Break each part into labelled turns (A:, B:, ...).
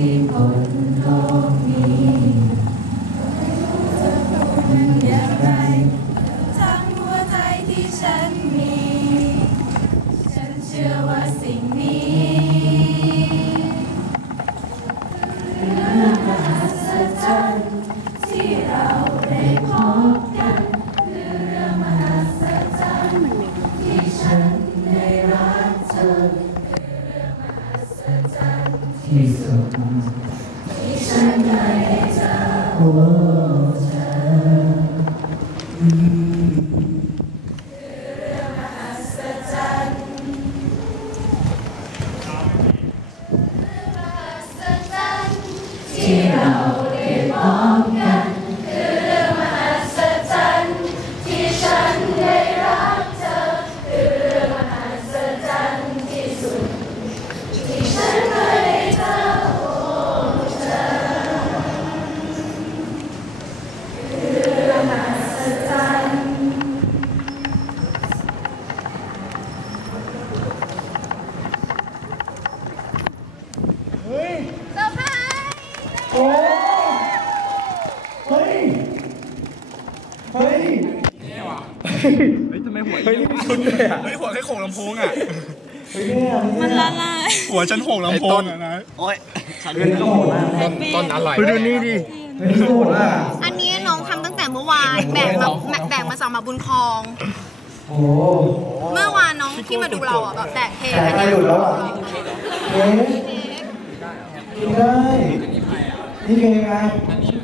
A: กั รย์ที่
B: สุ
A: ดที่ฉัน เฮ้
C: ยเฮ้ย
D: ทำไมหัวเฮ้ยนี่มีชุดเลยอะเฮ้ยหัวแค่โขงลำโพงอะ
C: เฮ้ยเนี่ย
B: มันละลาย
D: หัวฉันโขงลำโพงอะนะโอ้ย
C: เฮ้ยโหดมาก
D: ต้นอร่อยดูนี่ดิ
C: เฮ้ยโหดอะ
B: อันนี้น้องทำตั้งแต่เมื่อวานแบกมาแบกมาจากมาบุญคลอง
C: โอ้โห
B: เมื่อวานน้องที่มาดูเราอะแบบแตกเท
C: แต่
B: อัน
C: ใคร
B: เนี้ย
C: หลุดแล้วอะเค้กกินได้นี่เค้กไง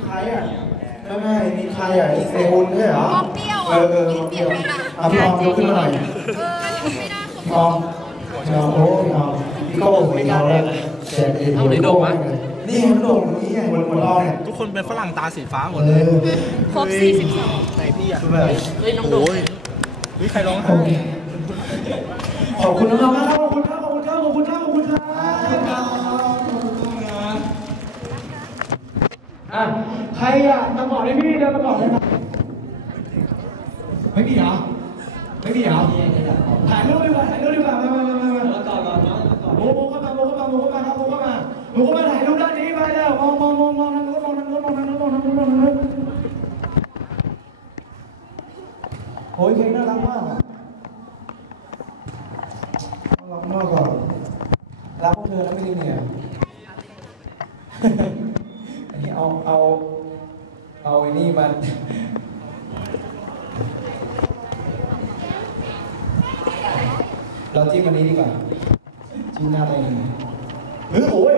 C: ใครอะ ไม่ไม่มีใครอะนี่เซฮุนด้วยเหรอ
B: ก็เปรี้ยว
C: เอ
B: อะ
C: อเออ
B: กินเปรี้
C: เปรี้
B: ย
C: ยวว
B: ไปนะ
C: อะพี่ออมยกขึ้นมาหน่อย
B: เออไม่ได้
C: พี่ออมพี่ออมโอ้พี่ออมพี่โก้พี่ออมแล้วเจ็บเอ็นเอาไหนโด่งนี่มันโด่งตรงนี้ไงบนบนรอบเนี่ย
D: ทุกคนเป็นฝรั่งตาสีฟ้าหมด
C: เอ
D: เลย
C: อ
B: ครบ42
D: ไหนพี่อะ
C: คือแบบ
D: เฮ้ยน้องโดยเฮ้ยใครร้องไห้
C: ขอบคุณน้องๆมากครับขอบคุณครับขอบคุณครับขอบคุณครับขอบคุณครับ อะใครอะมาก่อนให้พี่เดินมาก่อนเลยครับไม่มีเหรอไม่มีเหรอถ่ายรูปดีกว่าถ่ายรูปดีกว่ามามามามามาก่อนก่อนก่อโมโมเข้ามาโมเข้ามาโมเข้ามาครับโมเข้ามาโมเข้ามาถ่ายรูปด้านนี้ไปแล้วมองมองมองมองทางนู้นมองทางนู้นมองทางนู้นมองทางนู้นมองทางนู้นโอ้ยเพลงน่ารักมากอะรักมากกว่ารักพวกเธอแล้วไม่ได้เนี่ย อันนี้เอาเอา เอาไอ้ นี่มันเราจิ้มอันนี้ดีกว่าจิ้มหน้าตัวเองเฮ้ยโอ้ย